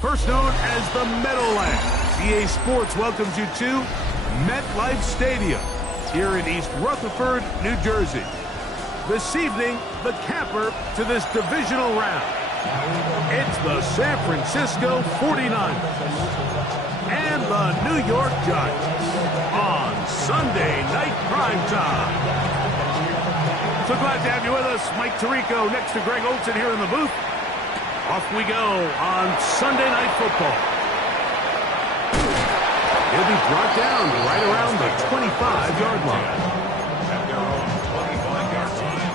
First known as the Meadowlands, EA Sports welcomes you to MetLife Stadium here in East Rutherford, New Jersey. This evening, the camper to this divisional round. It's the San Francisco 49ers and the New York Giants on Sunday Night Primetime. So glad to have you with us. Mike Tirico next to Greg Olson here in the booth. Off we go on Sunday Night Football. He'll be brought down right around the 25-yard line. At their own 25-yard line.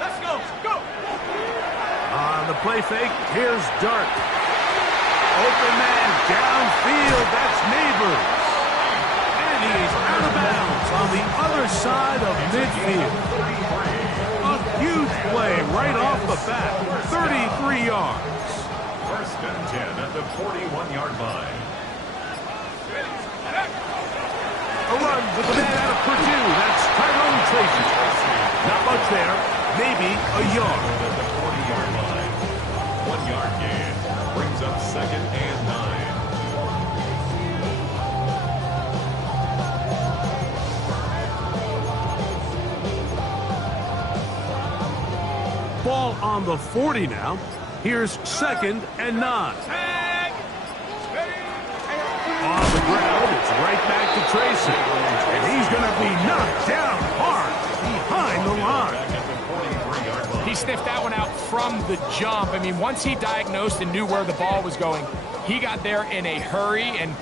Let's go! On the play fake, here's Dart. Open man downfield, that's Neighbors. He's out of bounds on the other side of midfield. A huge play right off the bat. 33 yards. First and 10 at the 41-yard line. A run with the man out of Purdue. That's Tyrone Tracy. Not much there. Maybe a yard. At the 40-yard line. 1 yard gain. Brings up second and 9. Ball on the 40 now. Here's second and 9. On the ground, it's right back to Tracy. And he's going to be knocked down hard behind the line. He sniffed that one out from the jump. I mean, once he diagnosed and knew where the ball was going, he got there in a hurry, and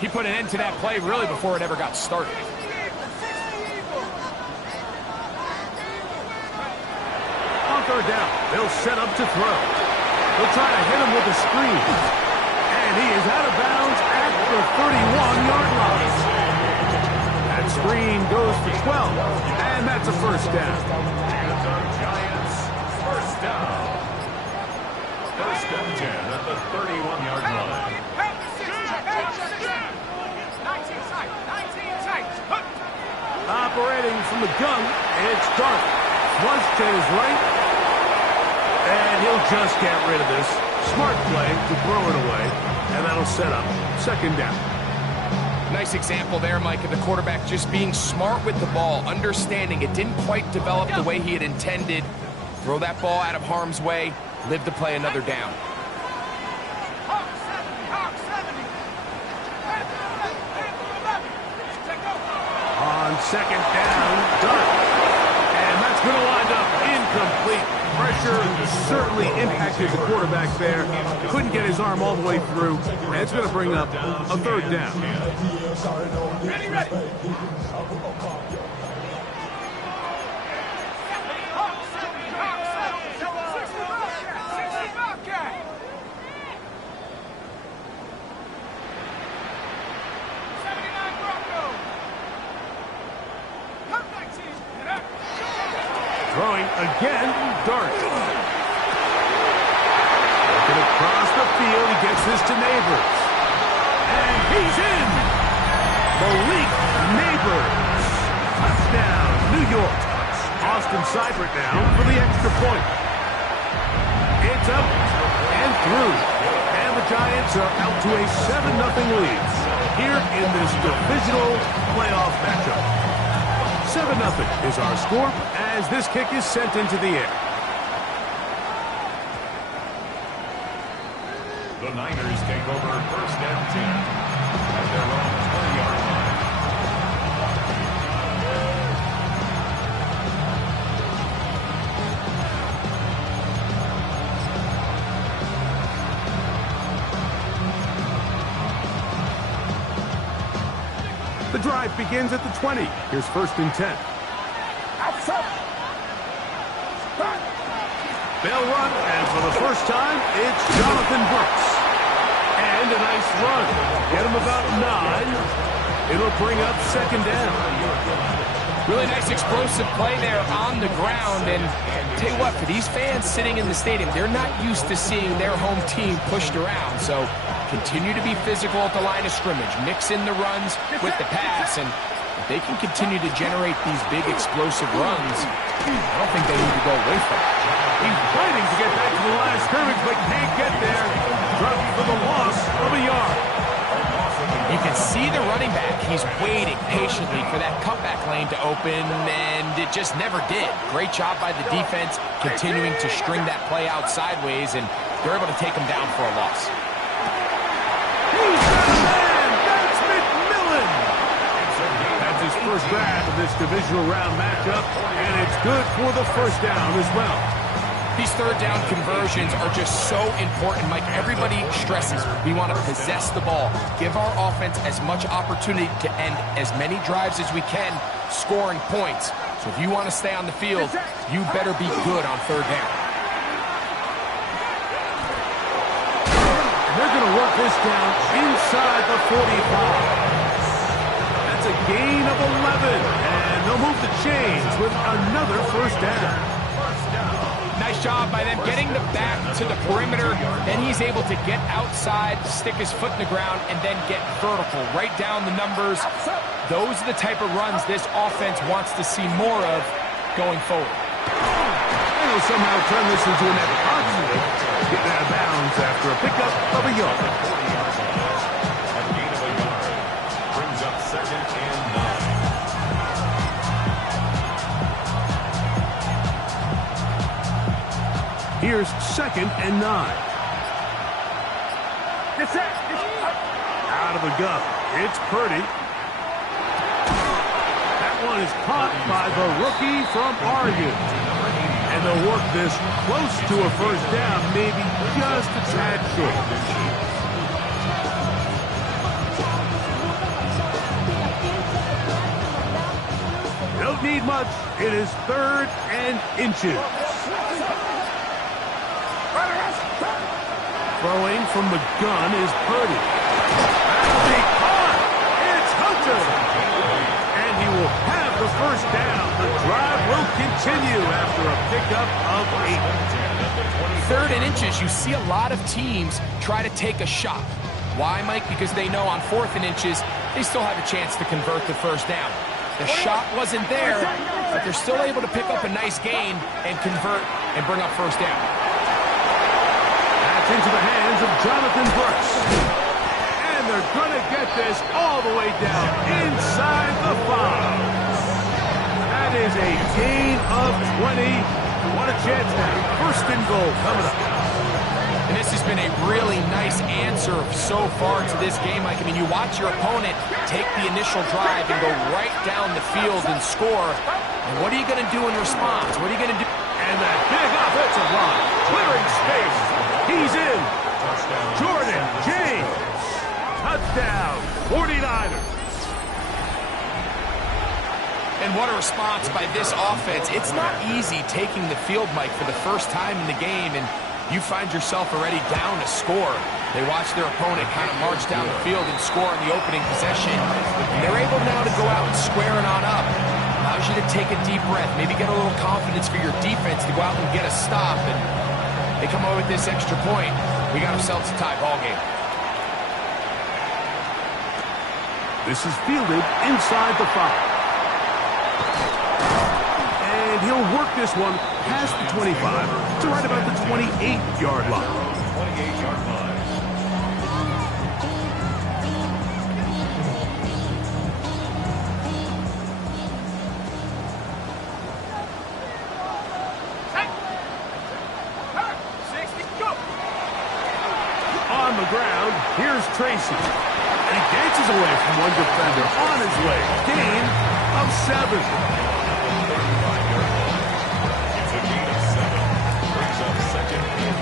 he put an end to that play really before it ever got started. Third down. They'll set up to throw. They'll try to hit him with a screen. And he is out of bounds at the 31-yard line. That screen goes for 12. And that's a first down. And the Giants first down. First and 10 at the 31-yard line. 19 tight. Operating from the gun, it's Dart. Flush to his right. And he'll just get rid of this. Smart play to throw it away. And that'll set up second down. Nice example there, Mike, of the quarterback just being smart with the ball, understanding it didn't quite develop the way he had intended. Throw that ball out of harm's way, live to play another down. On second down, Dart. And that's going to wind up incomplete. Pressure certainly impacted the quarterback there. Couldn't get his arm all the way through. And it's going to bring up a third down. Ready. Throwing again, Dart. Looking across the field, he gets this to Neighbors. And he's in! Malik Neighbors. Touchdown, New York. Austin Seibert now for the extra point. It's up and through. And the Giants are out to a 7-0 lead here in this divisional playoff matchup. 7-0 is our score as this kick is sent into the air. The Niners take over 1st and 10 at their own 20-yard line. The drive begins at the 20. Here's 1st and 10. They'll run, and for the first time, it's Jonathan Brooks. And a nice run. Get him about 9. It'll bring up 2nd down. Really nice explosive play there on the ground. And tell you what, for these fans sitting in the stadium, they're not used to seeing their home team pushed around. So continue to be physical at the line of scrimmage. Mix in the runs with the pass. And if they can continue to generate these big explosive runs, I don't think they need to go away from it. He's fighting to get back to the line of scrimmage, but can't get there. Dropped for the loss of a yard. You can see the running back. He's waiting patiently for that cutback lane to open, and it just never did. Great job by the defense continuing to string that play out sideways, and they're able to take him down for a loss. He's got a man! That's McMillan! That's his first grab of this divisional round matchup, and it's good for the 1st down as well. These 3rd down conversions are just so important, Mike. Everybody stresses we want to possess the ball, give our offense as much opportunity to end as many drives as we can, scoring points. So if you want to stay on the field, you better be good on 3rd down. And they're going to work this down inside the 45. That's a gain of 11, and they'll move the chains with another 1st down. Nice job by them getting the back to the perimeter. Then he's able to get outside, stick his foot in the ground, and then get vertical. Right down the numbers. Those are the type of runs this offense wants to see more of going forward. And he'll somehow turn this into an accident. Getting out of bounds after a pickup of a yard. A gain of a yard brings up 2nd and 9. Here's 2nd and 9. Out of the gun. It's Purdy. That one is caught by the rookie from Oregon. And they'll work this close to a 1st down, maybe just a tad short. Don't need much. It is 3rd and inches. Throwing from the gun is Purdy. That'll be caught. It's Hunter. And he will have the 1st down. The drive will continue after a pickup of 8. 3rd and inches, you see a lot of teams try to take a shot. Why, Mike? Because they know on 4th and inches, they still have a chance to convert the 1st down. The shot wasn't there, but they're still able to pick up a nice gain and convert and bring up 1st down. That's into the hands of Jonathan Brooks. And they're going to get this all the way down inside the 5. That is a gain of 20. What a chance now. 1st and goal coming up. And this has been a really nice answer so far to this game, Mike. I mean, you watch your opponent take the initial drive and go right down the field and score. And what are you going to do in response? What are you going to do? And that big offensive line, clearing space. He's in. Jordan James. Touchdown, 49ers. And what a response by this offense. It's not easy taking the field, Mike, for the first time in the game, and you find yourself already down a score. They watch their opponent kind of march down the field and score in the opening possession. And they're able now to go out and square it on up. Allows you to take a deep breath, maybe get a little confidence for your defense to go out and get a stop. And they come over with this extra point. We got ourselves a tie ball game. This is fielded inside the 5. And he'll work this one past the 25 to right about the 28-yard line. 28-yard line. Tracy. And he dances away from one defender on his way. Gain of 7. It's a gain of 7. Brings up 2nd and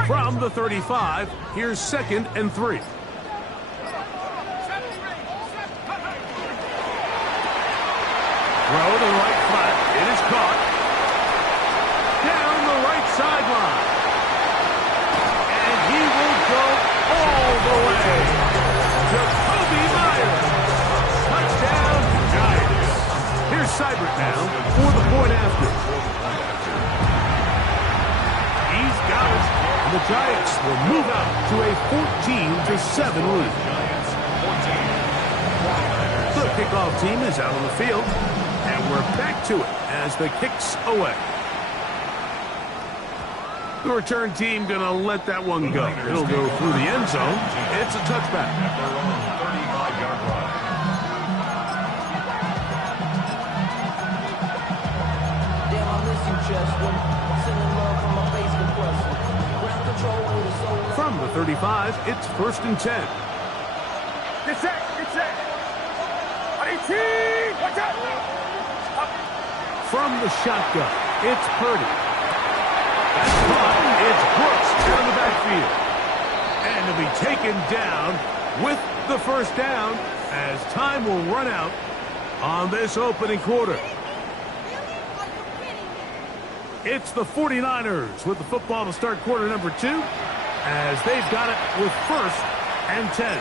3. From the 35, here's 2nd and 3. Throw to the right flat. It is caught. Down the right sideline. And he will go all the way. Jacoby Myers. Touchdown, Giants. Here's Seibert now for the point after. He's got it. And the Giants will move out to a 14-7 lead. The kickoff team is out on the field. And we're back to it as the kick's away. The return team going to let that one go. It'll go through the end zone. It's a touchback. At their own 35-yard line. Damn, I miss you, Chester. Sending love from my face compressor. Ground control with a soul. From the 35, it's 1st and 10. Get set. Get set. 18. Watch out. From the shotgun, it's Purdy. That's fine. It's Brooks out of the backfield. And to be taken down with the first down as time will run out on this opening quarter. It's the 49ers with the football to start quarter number 2 as they've got it with 1st and 10.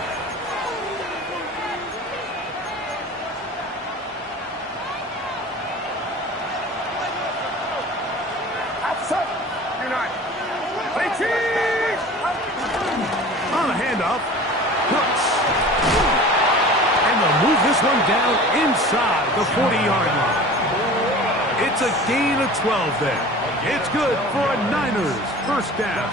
On a handoff, Brooks. And they'll move this one down inside the 40-yard line. It's a gain of 12 there. It's good for a Niners first down.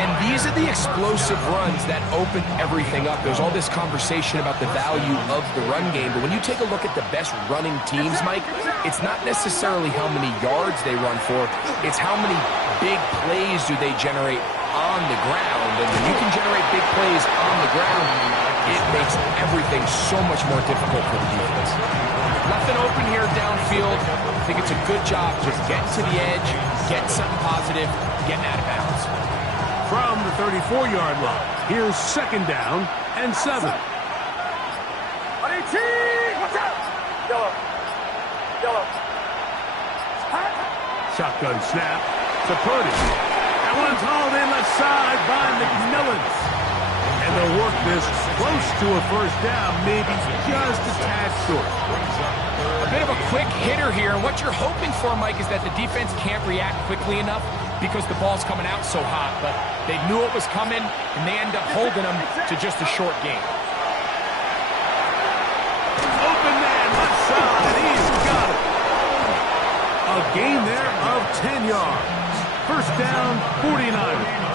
And these are the explosive runs that open everything up. There's all this conversation about the value of the run game, but when you take a look at the best running teams, Mike, it's not necessarily how many yards they run for, it's how many big plays do they generate on the ground. And when you can generate big plays on the ground, it makes everything so much more difficult for the defense. Nothing open here downfield. I think it's a good job just getting to the edge, getting something positive, getting out of bounds. From the 34-yard line, here's 2nd down and 7. Watch out. Yellow. Shotgun snap to Purdy. That one's hauled in left side by McMillan. And they'll work this close to a first down, maybe just a tad short. A bit of a quick hitter here, and what you're hoping for, Mike, is that the defense can't react quickly enough because the ball's coming out so hot, but they knew it was coming, and they end up holding them to just a short gain. Open man, left side, he's got it. A gain there of 10 yards. First down, 49ers.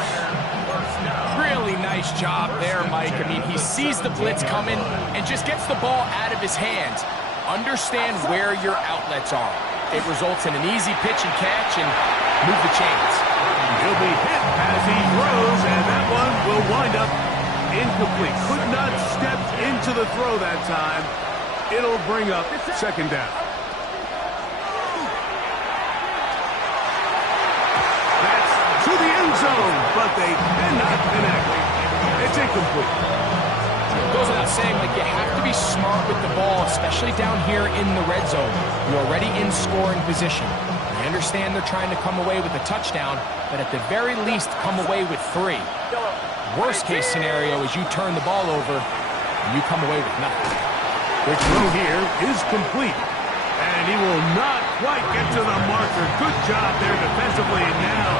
Really nice job there, Mike. I mean, he sees the blitz coming and just gets the ball out of his hands. Understand where your outlets are. It results in an easy pitch and catch and move the chains. He'll be hit as he throws, and that one will wind up incomplete. Could not step into the throw that time. It'll bring up 2nd down. That's to the end zone, but they cannot connect. It's incomplete. Goes without saying, like, you have to be smart with the ball, especially down here in the red zone. You're already in scoring position. I understand they're trying to come away with a touchdown, but at the very least, come away with 3. Worst case scenario is you turn the ball over and you come away with nothing. The throw here is complete, and he will not quite get to the marker. Good job there defensively. Now,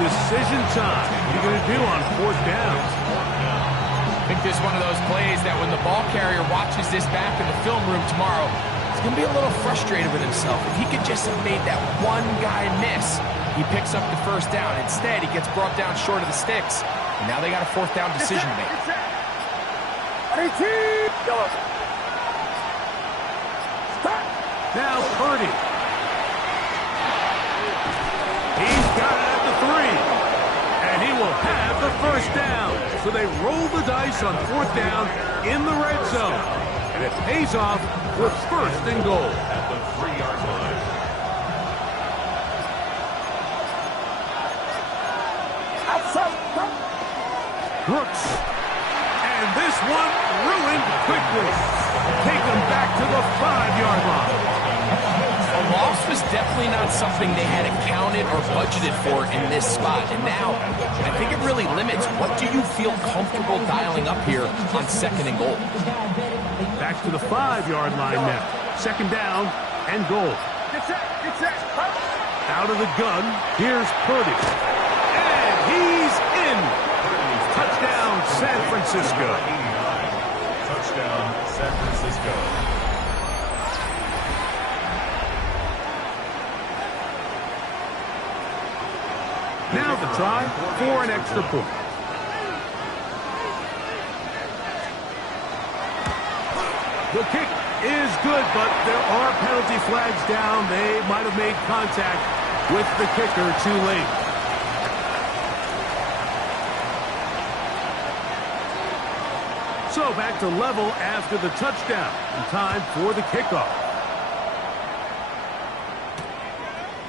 decision time. What are you going to do on 4th down? I think this is one of those plays that when the ball carrier watches this back in the film room tomorrow, he's going to be a little frustrated with himself. If he could just have made that one guy miss, he picks up the first down. Instead, he gets brought down short of the sticks. And now they got a 4th down decision to make. Now Purdy. have the first down. So they roll the dice on 4th down in the red zone. And it pays off with 1st and goal. At the 3-yard line. Brooks. And this one ruined quickly. Take them back to the 5-yard line. A loss was definitely not something they had accounted or budgeted for in this spot. And now, I think it really limits what do you feel comfortable dialing up here on 2nd and goal. Back to the 5-yard line now. 2nd down and goal. Get set, get set. Out of the gun, here's Purdy. And he's in. Touchdown, San Francisco. 89. Touchdown, San Francisco. Now the try for an extra point. The kick is good, but there are penalty flags down. They might have made contact with the kicker too late. So back to level after the touchdown. And time for the kickoff.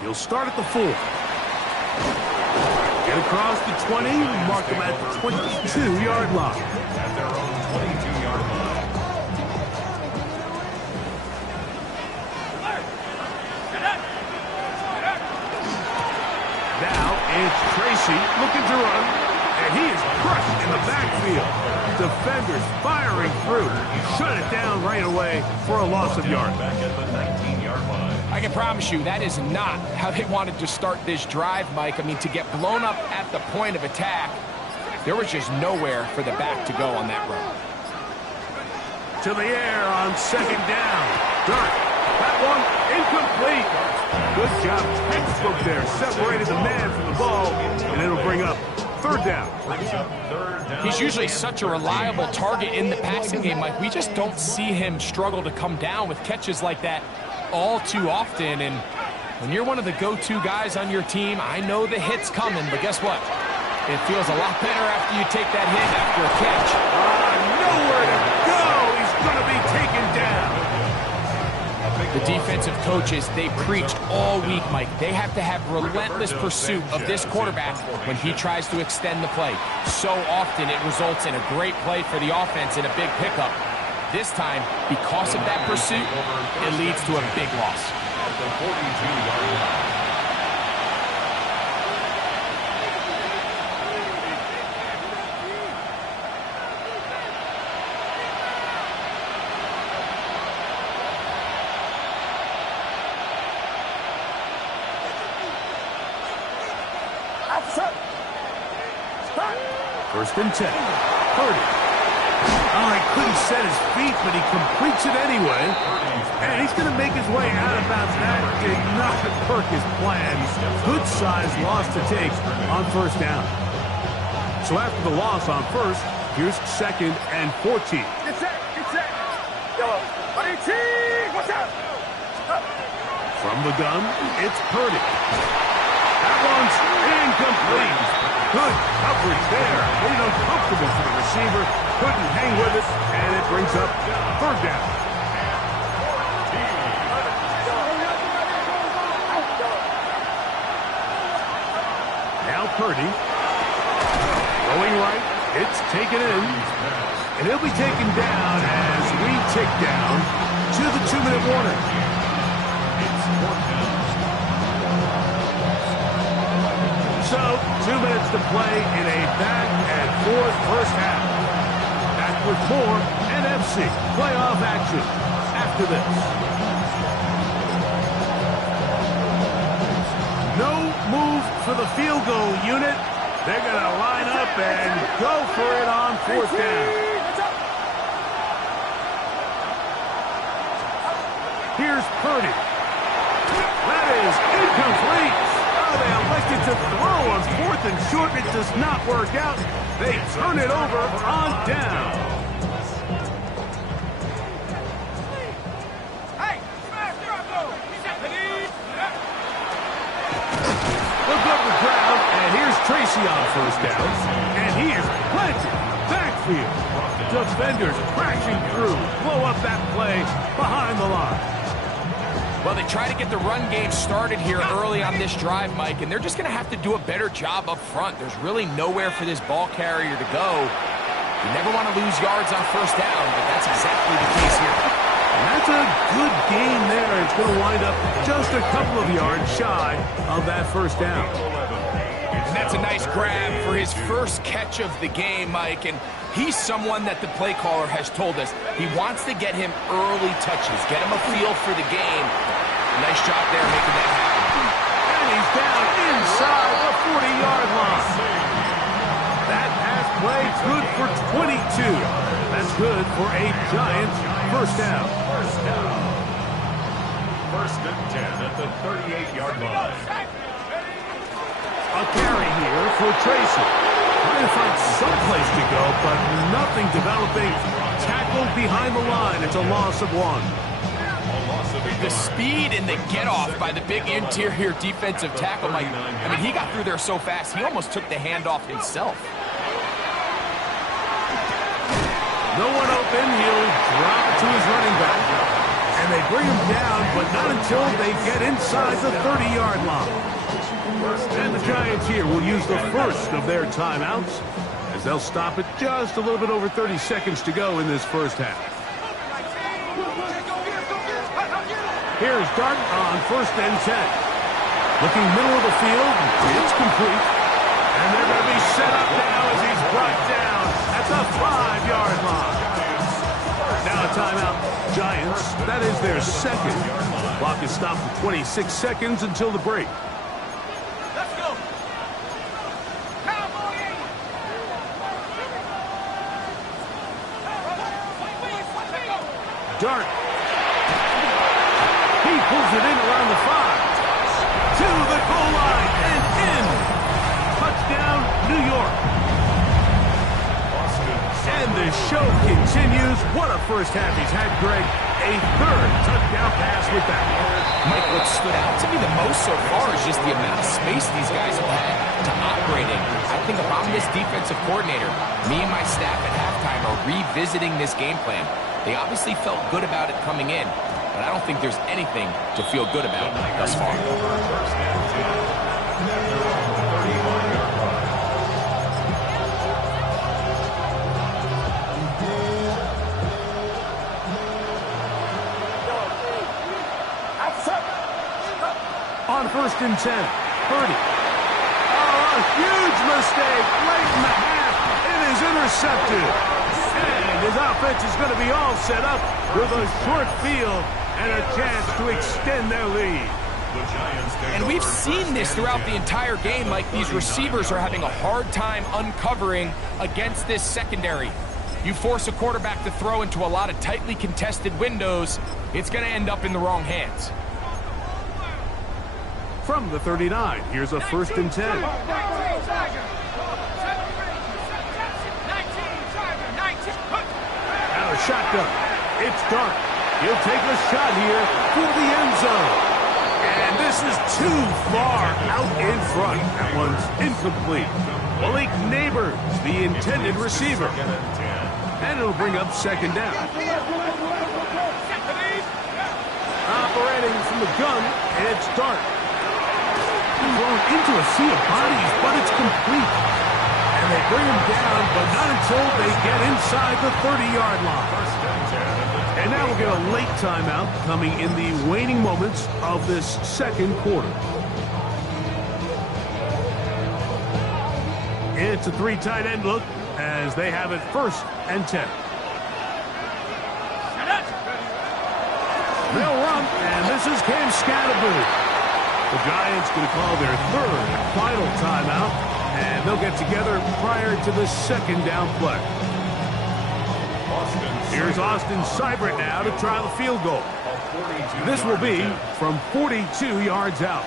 He'll start at the 4. Get across the 20, mark him at the 22-yard line. At their own 22-yard line. Now it's Tracy looking to run, and he is crushed in the backfield. Defenders firing through. Shut it down right away for a loss of yard. Back at the 19-yard line. I can promise you that is not how they wanted to start this drive, Mike. I mean, to get blown up at the point of attack, there was just nowhere for the back to go on that run. To the air on 2nd down. Dirk. That one incomplete. Good job. Textbook there. Separated the man from the ball, and it'll bring up 3rd down. He's usually such a reliable target in the passing game, Mike. We just don't see him struggle to come down with catches like that all too often. And when you're one of the go-to guys on your team, I know the hit's coming, but guess what? It feels a lot better after you take that hit after a catch. Nowhere to go. He's going to be taken down. The defensive coaches, they preached all week, Mike. They have to have relentless pursuit of this quarterback when he tries to extend the play. So often it results in a great play for the offense and a big pickup. This time, because of that pursuit, it leads to a big loss. At the 42-yard line. First and 10. Purdy. Oh, he couldn't set his feet, but he completes it anyway. And he's going to make his way out of bounds. That did not work his plan. Good size loss to take on 1st down. So after the loss on 1st, here's 2nd and 14. Get set, get set. Yellow. 18, watch out. From the gun, it's Purdy. That one's incomplete. Good coverage there. Made it uncomfortable for the receiver. Couldn't hang with it, and it brings up 3rd down. Now Purdy. Going right. It's taken in. And he'll be taken down as we tick down to the 2-minute warning. So, 2 minutes to play in a back-and-forth first half. Back with more NFC playoff action after this. No move for the field goal unit. They're going to line up and go for it on 4th down. Here's Purdy. That is incomplete. They elected to throw on 4th and short. It does not work out. They turn it over on down. Look up the ground, and here's Tracy on first down, and he is planted. Backfield. Defenders crashing through. Blow up that play behind the line. Well, they try to get the run game started here early on this drive, Mike, and they're just going to have to do a better job up front. There's really nowhere for this ball carrier to go. You never want to lose yards on first down, but that's exactly the case here. And that's a good gain there. It's going to wind up just a couple of yards shy of that first down. And that's a nice grab for his first catch of the game, Mike, and he's someone that the play caller has told us he wants to get him early touches, get him a feel for the game. Nice job there making that happen. And he's down inside the 40-yard line. That pass play good for 22. That's good for a Giants first down. First and 10 at the 38-yard line. A carry here for Tracy. Trying to find some place to go, but nothing developing. Tackled behind the line. It's a loss of 1. The speed and the get-off by the big interior defensive tackle, Mike. I mean, he got through there so fast, he almost took the handoff himself. No one open. He'll drop it to his running back. And they bring him down, but not until they get inside the 30-yard line. And the Giants here will use the first of their timeouts as they'll stop it just a little bit over 30 seconds to go in this first half. Here's Dart on first and 10. Looking middle of the field. It's complete. And they're going to be set up now as he's brought down at the 5-yard line. Now a timeout. Giants, that is their second. Clock is stopped for 26 seconds until the break. Let's go. Dart. He pulls it in around the 5. To the goal line and in. Touchdown, New York. And the show continues. What a first half he's had, Greg. A third touchdown pass with that. Mike, what stood out to me the most so far is just the amount of space these guys have had to operate in. I think if I'm this defensive coordinator, me and my staff at halftime are revisiting this game plan. They obviously felt good about it coming in, but I don't think there's anything to feel good about thus far. On first and 10, Purdy. Oh, a huge mistake late in the half. It is intercepted. And his offense is going to be all set up with a short field and a chance to extend their lead. And we've seen this throughout the entire game. Like, these receivers are having a hard time uncovering against this secondary. You force a quarterback to throw into a lot of tightly contested windows, it's going to end up in the wrong hands. From the 39, here's a first and 10. Now a shotgun. It's Dart. He'll take a shot here for the end zone. And this is too far out in front. That one's incomplete. Malik Neighbors, the intended receiver. And it'll bring up second down. Operating from the gun, it's Dart. Thrown into a sea of bodies, but it's complete. And they bring him down, but not until they get inside the 30-yard line. And now we'll get a late timeout coming in the waning moments of this second quarter. It's a 3 tight end look as they have it first and 10. They'll run, and this is Cam Scatterboo. The Giants going to call their third and final timeout, and they'll get together prior to the second down play. Here's Austin Seibert now to try the field goal. This will be from 42 yards out.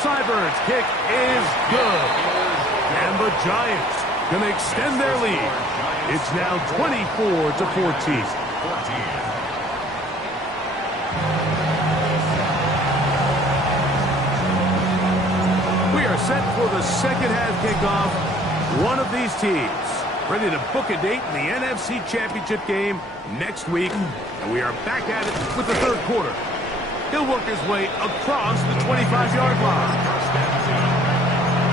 Seibert's kick is good. And the Giants going to extend their lead. It's now 24-14. are set for the second half kickoff. One of these teams ready to book a date in the NFC Championship game next week. And we are back at it with the third quarter. He'll work his way across the 25-yard line. First and 10.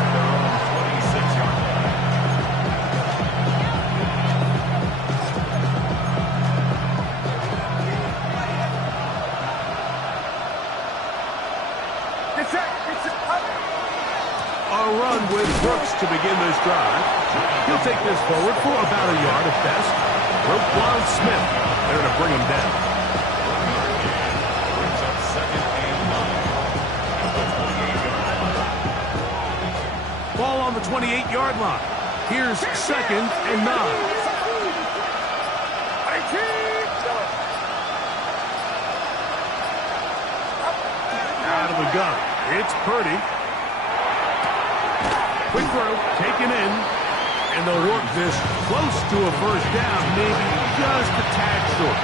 Their own 26-yard line. A run with Brooks to begin this drive. He'll take this forward for about a yard at best. Roquan Smith there to bring him down. Brings up second and 9 at the 28-yard line. Ball on the 28-yard line. Here's second and 9. Out of the gun. It's Purdy. Quick throw, taken in, and they'll work this close to a first down, maybe just a tad short.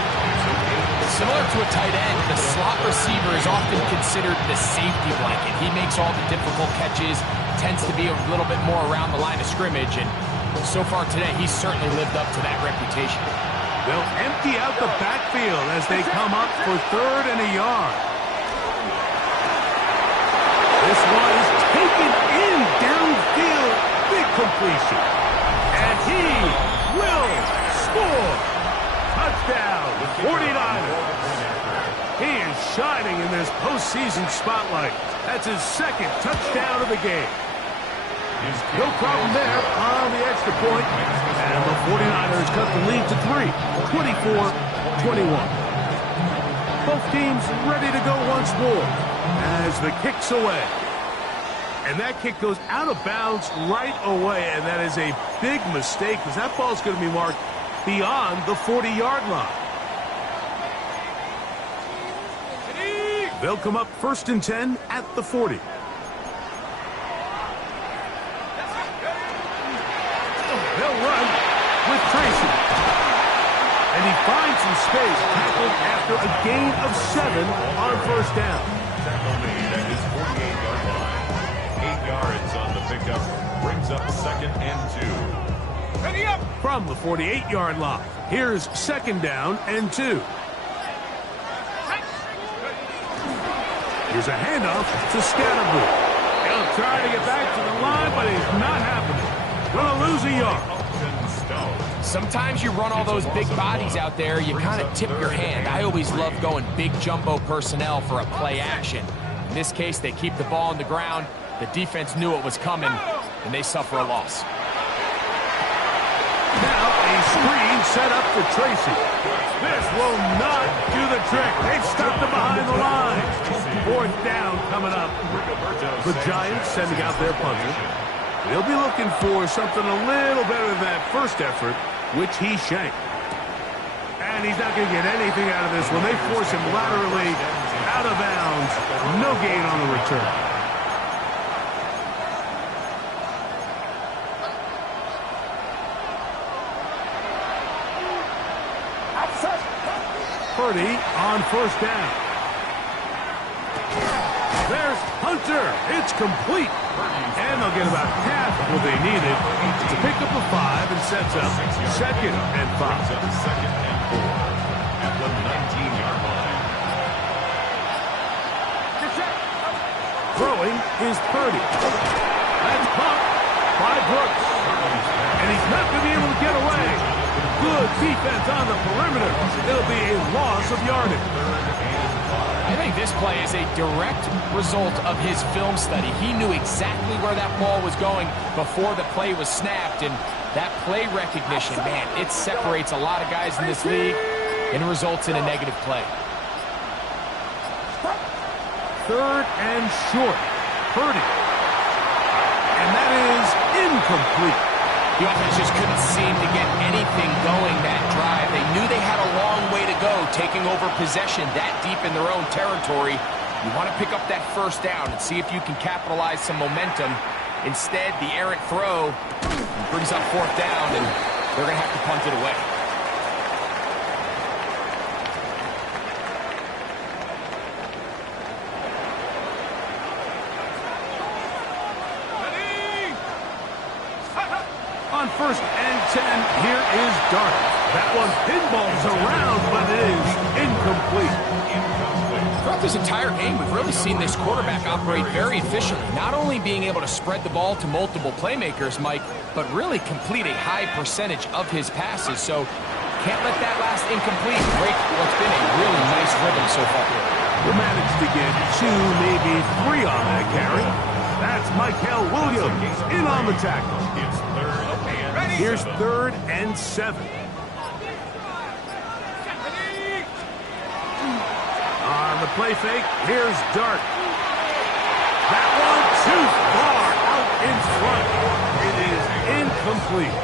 Similar to a tight end, the slot receiver is often considered the safety blanket. He makes all the difficult catches, tends to be a little bit more around the line of scrimmage, and so far today, he's certainly lived up to that reputation. They'll empty out the backfield as they come up for third and a yard. This one is taken in downfield. Big completion. And he will score. Touchdown, 49ers. He is shining in this postseason spotlight. That's his second touchdown of the game. No problem there on the extra point. And the 49ers cut the lead to 3, 24-21. Both teams ready to go once more as the kick's away. And that kick goes out of bounds right away, and that is a big mistake because that ball's going to be marked beyond the 40-yard line. They'll come up first and 10 at the 40. They'll run with Tracy. And he finds some space, tackled after a gain of 7 on first down. Tackle made at his 48-yard line. 8 yards on the pickup. Brings up second and 2. Ready up! From the 48-yard line, here's second down and 2. Here's a handoff to Scatterbury. He'll try to get back to the line, but it's not happening. Gonna lose a yard. Sometimes you run all those big bodies out there, you kind of tip your hand. I always love going big jumbo personnel for a play action. In this case, they keep the ball on the ground. The defense knew it was coming, and they suffer a loss. Now a screen set up for Tracy. This will not do the trick. They've stopped him behind the line. Fourth down coming up. The Giants sending out their punter. They'll be looking for something a little better than that first effort, which he shanked. And he's not going to get anything out of this when they force him laterally out of bounds. No gain on the return. Purdy on first down. There's Hunter. It's complete. And they'll get about half what they needed to pick up a 5 and sets up second and 5. Second and 4 at the 19-yard line. Throwing is Purdy. That's pumped by Brooks. And he's not going to be able to get away. Good defense on the perimeter. It'll be a loss of yardage. I think this play is a direct result of his film study. He knew exactly where that ball was going before the play was snapped, and that play recognition, man, it separates a lot of guys in this league and results in a negative play. Third and short. Purdy. And that is incomplete. The offense just couldn't seem to get anything going that drive. They knew they had a long way to go, taking over possession that deep in their own territory. You want to pick up that first down and see if you can capitalize some momentum. Instead, the errant throw brings up fourth down, and they're going to have to punt it away. first and 10. Here is Dart. That one pinballs around, but it is incomplete. Throughout this entire game, we've really seen this quarterback operate very efficiently, not only being able to spread the ball to multiple playmakers, Mike, but really complete a high percentage of his passes. So can't let that last incomplete break what's been a really nice rhythm so far. We managed to get 2, maybe 3 on that carry. That's Michael Williams in on the tackle. It's third and Here's 7. 3rd and 7. On the play fake, here's Dart. That one too far out in front. It is incomplete.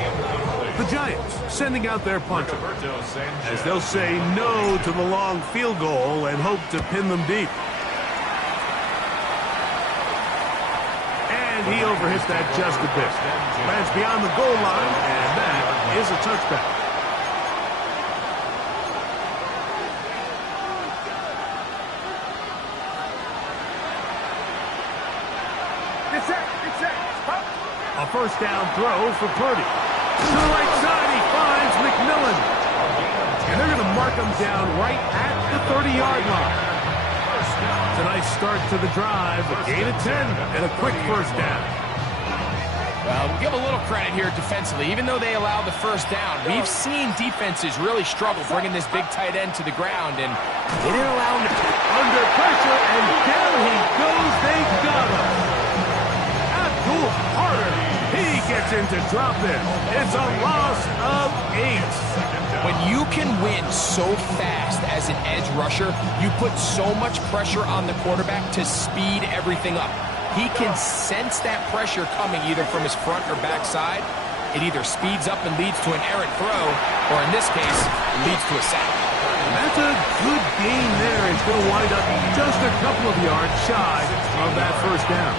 The Giants sending out their punter, as they'll say no to the long field goal and hope to pin them deep. And he overhit that just a bit. Lands beyond the goal line, and that is a touchback. A first down throw for Purdy. To the right side, he finds McMillan. And they're going to mark him down right at the 30-yard line. It's a nice start to the drive. A gain of 10 and a quick first down. Well, we'll give a little credit here defensively. Even though they allow the first down, we've seen defenses really struggle bringing this big tight end to the ground, and they didn't allow him to... Under pressure, and down he goes. They got him. Abdul Carter. He gets into drop in. It's a loss of 8. When you can win so fast as an edge rusher, you put so much pressure on the quarterback to speed everything up. He can sense that pressure coming either from his front or back side. It either speeds up and leads to an errant throw, or in this case, leads to a sack. And that's a good gain there. It's going to wind up just a couple of yards shy of that first down.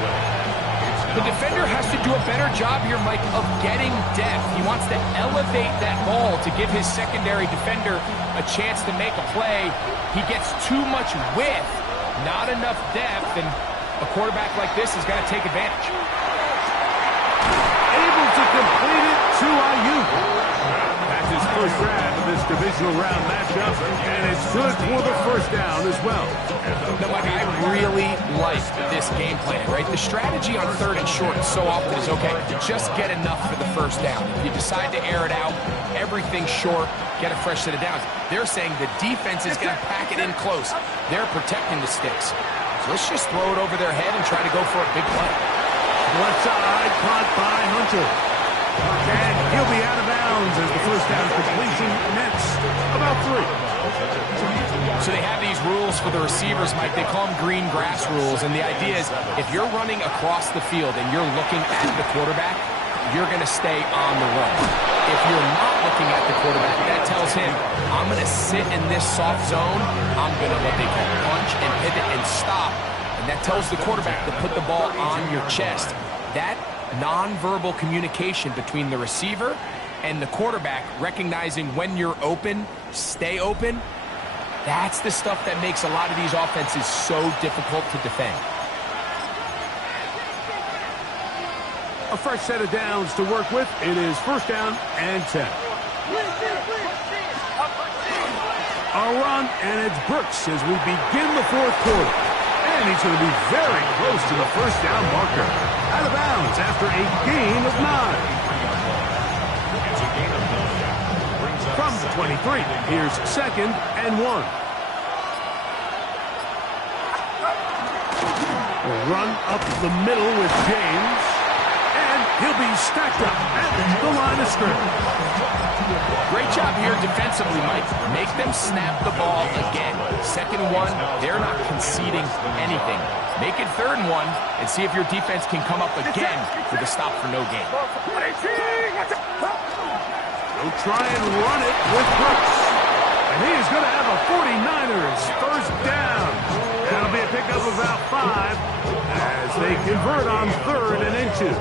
The defender has to do a better job here, Mike, of getting depth. He wants to elevate that ball to give his secondary defender a chance to make a play. He gets too much width, not enough depth, and a quarterback like this is going to take advantage. Able to complete it to Ayuk. That's his first grab of this divisional round matchup, and it's good for the first down as well. No, Mike, I really like this game plan, right? The strategy on 3rd and short so often is, okay, just get enough for the first down. If you decide to air it out, everything short, get a fresh set of downs. They're saying the defense is going to pack it in close. They're protecting the sticks. So let's just throw it over their head and try to go for a big play. Left side, caught by Hunter. And he'll be out of bounds as the first down completion nets about 3. So they have these rules for the receivers, Mike. They call them green grass rules. And the idea is if you're running across the field and you're looking at the quarterback, you're going to stay on the run. If you're not looking at the quarterback, that tells him, I'm going to sit in this soft zone. I'm going to what they call punch and pivot and stop. And that tells the quarterback to put the ball on your chest. That nonverbal communication between the receiver and the quarterback, recognizing when you're open, stay open, that's the stuff that makes a lot of these offenses so difficult to defend. A fresh set of downs to work with. It is first down and 10. A run, and it's Brooks as we begin the 4th quarter. And he's going to be very close to the first down marker. Out of bounds after a gain of 9. From the 23, here's 2nd and 1. A run up the middle with James. And he'll be stacked up at the line of scrimmage. Great job here defensively, Mike. Make them snap the ball again. 2nd and 1, they're not conceding anything. Make it 3rd and 1 and see if your defense can come up again with a stop for no gain. They'll try and run it with Brooks. And he's going to have a 49ers first down. That'll be a pickup of about 5 as they convert on 3rd and inches.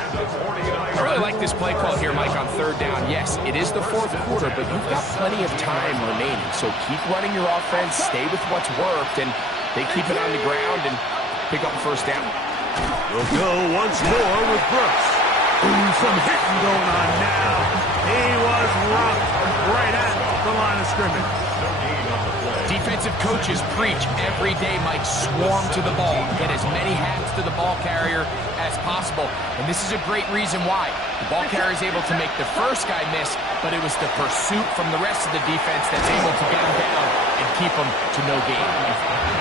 I really like this play call here, Mike, on 3rd down. Yes, it is the 4th quarter, but you've got plenty of time remaining. So keep running your offense, stay with what's worked, and they keep it on the ground and pick up first down. We'll go once more with Brooks. Ooh, some hitting going on now. He was roughed right at the line of scrimmage. Defensive coaches preach every day, Mike, swarm to the ball. Get as many hats to the ball carrier as possible. And this is a great reason why. The ball carrier is able to make the first guy miss, but it was the pursuit from the rest of the defense that's able to get him down and keep him to no gain.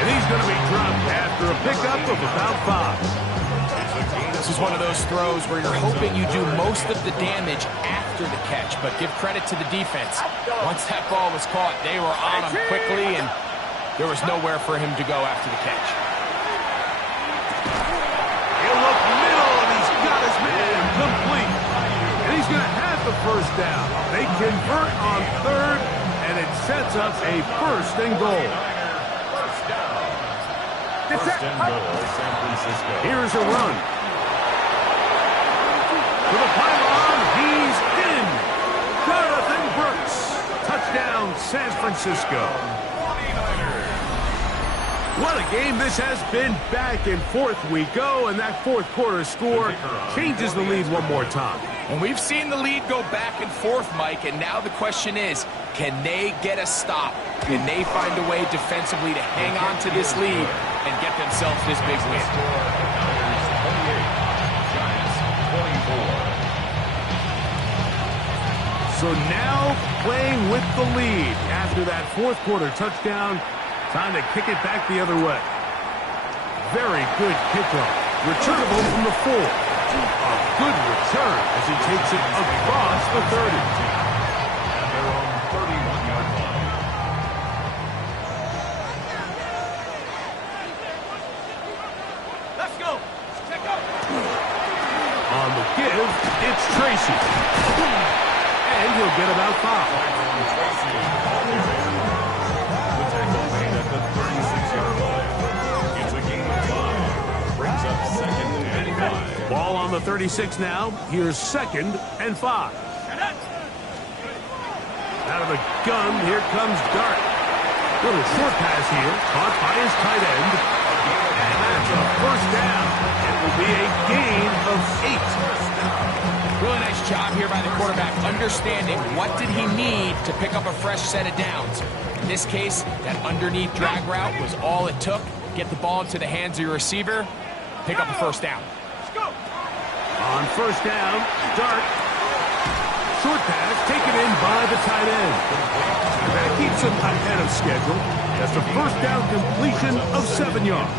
And he's going to be dropped after a pickup of about 5. This is one of those throws where you're hoping you do most of the damage after the catch, but give credit to the defense. Once that ball was caught, they were on him quickly, and there was nowhere for him to go after the catch. He'll look middle, and he's got his man complete. And he's going to have the first down. They convert on third, and it sets up a first and goal. First and goal, San Francisco. Here's a run. To the pylon, he's in. Jonathan Brooks. Touchdown, San Francisco. What a game this has been. Back and forth we go, and that fourth quarter score changes the lead one more time. And we've seen the lead go back and forth, Mike, and now the question is, can they get a stop? Can they find a way defensively to hang on to this lead and get themselves this big win? So now playing with the lead after that fourth quarter touchdown. Time to kick it back the other way. Very good kickoff. Returnable from the 4. A good return as he takes it across the 30. At their own 31-yard line. Let's go. Check out. On the give, it's Tracy. And he'll get about 5. Ball on the 36 now. Here's 2nd and 5. Out of the gun, here comes Dart. Little short pass here, caught by his tight end. And that's a first down. It will be a gain of 8. Really nice job here by the quarterback, understanding what did he need to pick up a fresh set of downs. In this case, that underneath drag route was all it took. Get the ball into the hands of your receiver, pick up a first down. On first down, Dart. Short pass taken in by the tight end. And that keeps him ahead of schedule. That's a first down completion of 7 yards.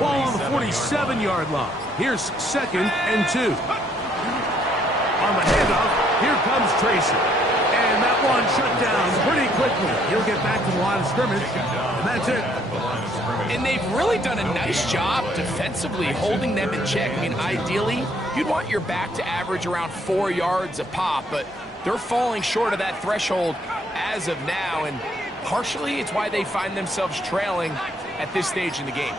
Ball on the 47-yard line. Here's 2nd and 2. On the handoff, here comes Tracy. And that one shut down pretty quickly. He'll get back to the line of scrimmage, and that's it. And they've really done a nice job defensively holding them in check. I mean, ideally, you'd want your back to average around 4 yards a pop, but they're falling short of that threshold as of now, and partially it's why they find themselves trailing at this stage in the game.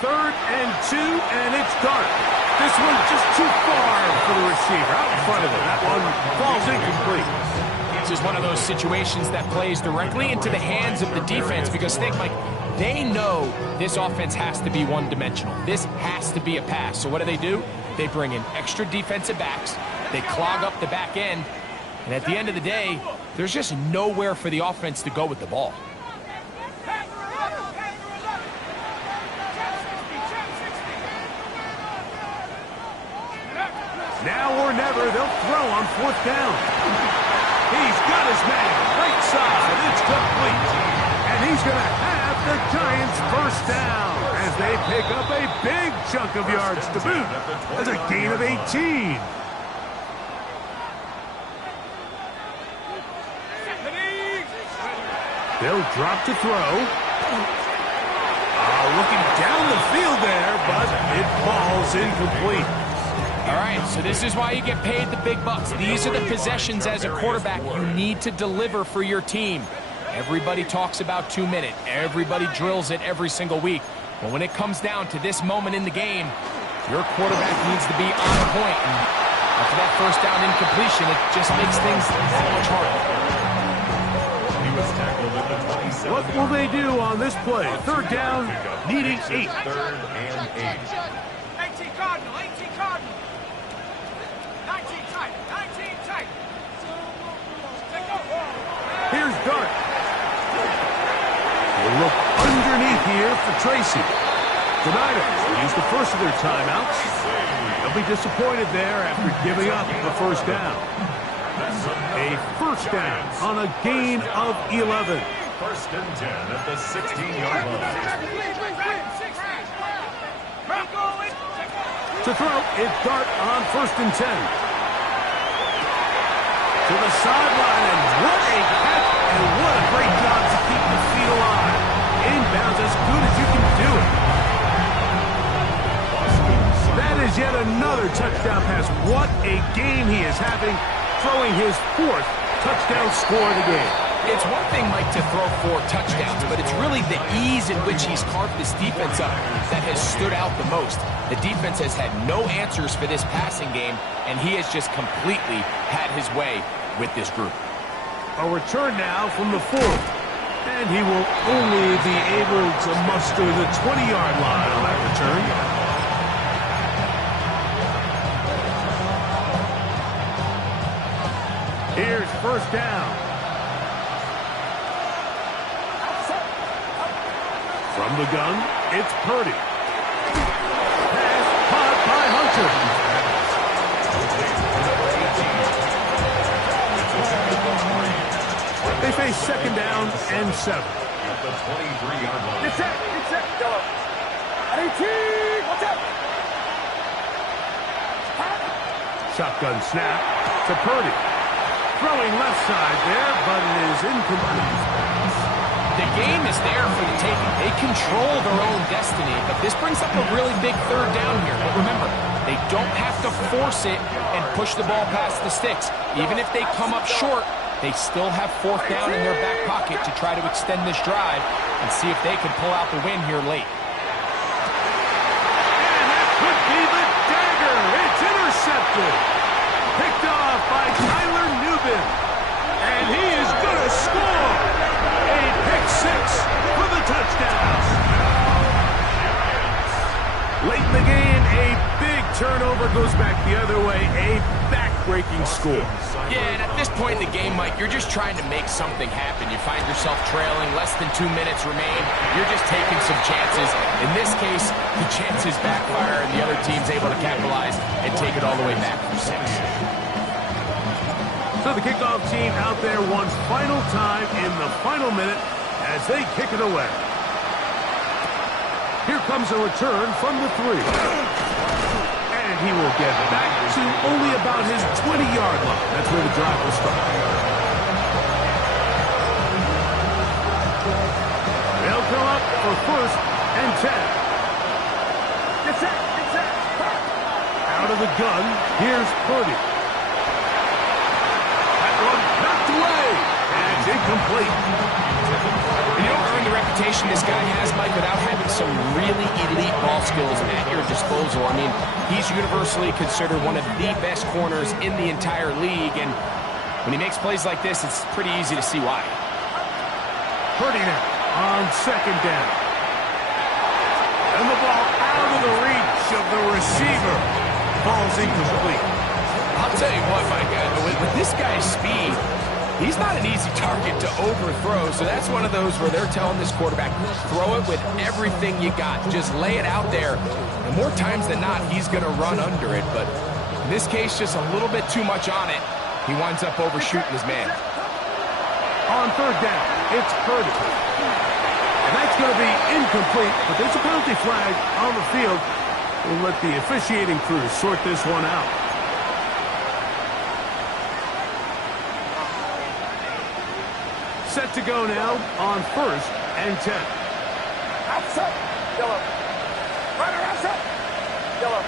3rd and 2, and it's Dart. This one's just too far for the receiver. Out in front of him. That one falls incomplete. This is one of those situations that plays directly into the hands of the defense because think, Mike, they know this offense has to be one-dimensional. This has to be a pass. So what do? They bring in extra defensive backs. They clog up the back end. And at the end of the day, there's just nowhere for the offense to go with the ball. Now or never, they'll throw on 4th down. He's got his man, right side, it's complete. And he's going to have the Giants first down as they pick up a big chunk of yards to boot. That's a gain of 18. They'll drop to throw. Looking down the field there, but it falls incomplete. All right, so this is why you get paid the big bucks. These are the possessions as a quarterback you need to deliver for your team. Everybody talks about 2 minute. Everybody drills it every single week. But when it comes down to this moment in the game, your quarterback needs to be on point. And after that first down incompletion, it just makes things that much harder. He was tackled at the 27. What will they do on this play? 3rd down, needing 8. 3rd and 8. 18 Cardinal, 18 Cardinal. look underneath here for Tracy. The Niners will use the first of their timeouts. They'll be disappointed there after giving up the first down. A first down on a gain of 11. First and 10 at the 16-yard line. To throw, it's Dart on first and 10. To the sideline, and what a catch, and what a great job to keep the feet alive. Inbounds as good as you can do it. That is yet another touchdown pass. What a game he is having, throwing his fourth touchdown score of the game. It's one thing, Mike, to throw 4 touchdowns, but it's really the ease in which he's carved this defense up that has stood out the most. The defense has had no answers for this passing game, and he has just completely had his way with this group. A return now from the 4th, and he will only be able to muster the 20-yard line on that return. Here's first down. From the gun, it's Purdy. Pass caught by Hunter. They face second down and 7. At the 23-yard line. Get set, yellow. 18, watch out. Shotgun snap to Purdy. Throwing left side there, but it is incomplete. The game is there for the taking. They control their own destiny, but this brings up a really big third down here. But remember, they don't have to force it and push the ball past the sticks. Even if they come up short, they still have fourth down in their back pocket to try to extend this drive and see if they can pull out the win here late. And that could be the dagger. It's intercepted. Picked off by Tyler Newbin. And he is going to score. A pick 6 for the touchdown. Late in the game, a big turnover goes back the other way. A back-breaking score. Yeah, and at this point in the game, Mike, you're just trying to make something happen. You find yourself trailing, less than 2 minutes remain. You're just taking some chances. In this case, the chances backfire, and the other team's able to capitalize and take it all the way back for 6. So the kickoff team out there one final time in the final minute as they kick it away. Here comes a return from the 3. And he will get back to only about his 20-yard line. That's where the drive will start. They'll come up for first and 10. Get set. Out of the gun, here's Purdy. Knocked away, and it's incomplete. You don't earn the reputation this guy has, Mike, without having some really elite ball skills at your disposal. I mean, he's universally considered one of the best corners in the entire league, and when he makes plays like this, it's pretty easy to see why. Purdy now on second down. And the ball out of the reach of the receiver. Ball's incomplete. I'll tell you what, Mike, with this guy's speed, he's not an easy target to overthrow, so that's one of those where they're telling this quarterback, throw it with everything you got. Just lay it out there. And more times than not, he's going to run under it. But in this case, just a little bit too much on it. He winds up overshooting his man. On third down, it's Purdy. And that's going to be incomplete, but there's a penalty flag on the field. We'll let the officiating crew sort this one out. Set to go now on first and 10. Outside, yellow. Runner outside, yellow.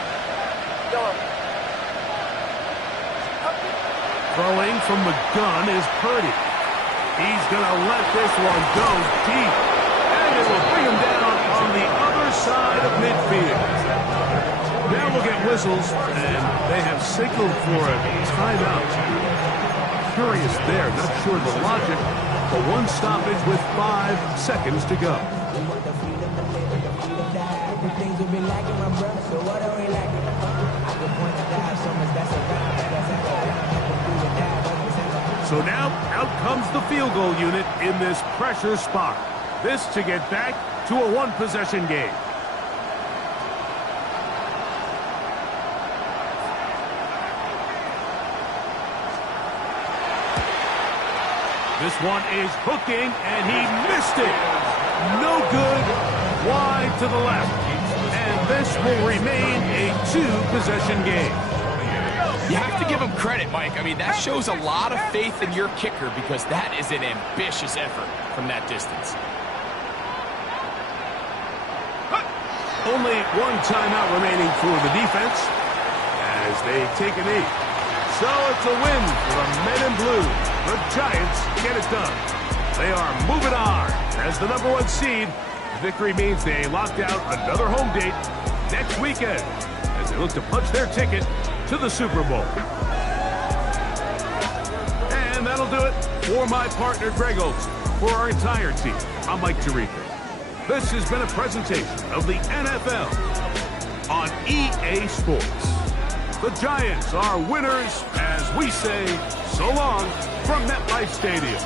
Throwing from the gun is Purdy. He's going to let this one go deep. And it will bring him down on the other side of midfield. Now we'll get whistles, and they have signaled for a timeout. Curious there, not sure the logic, but one stoppage with 5 seconds to go. So now, out comes the field goal unit in this pressure spot. This to get back to a one-possession game. This one is hooking, and he missed it. No good, wide to the left. And this will remain a two-possession game. You have to give him credit, Mike. I mean, that shows a lot of faith in your kicker because that is an ambitious effort from that distance. Only one timeout remaining for the defense as they take a knee. So it's a win for the men in blue. The Giants get it done. They are moving on as the #1 seed. Victory means they locked out another home date next weekend as they look to punch their ticket to the Super Bowl. And that'll do it for my partner, Greg Olson. For our entire team, I'm Mike Tirico. This has been a presentation of the NFL on EA Sports. The Giants are winners as we say so long from MetLife Stadium.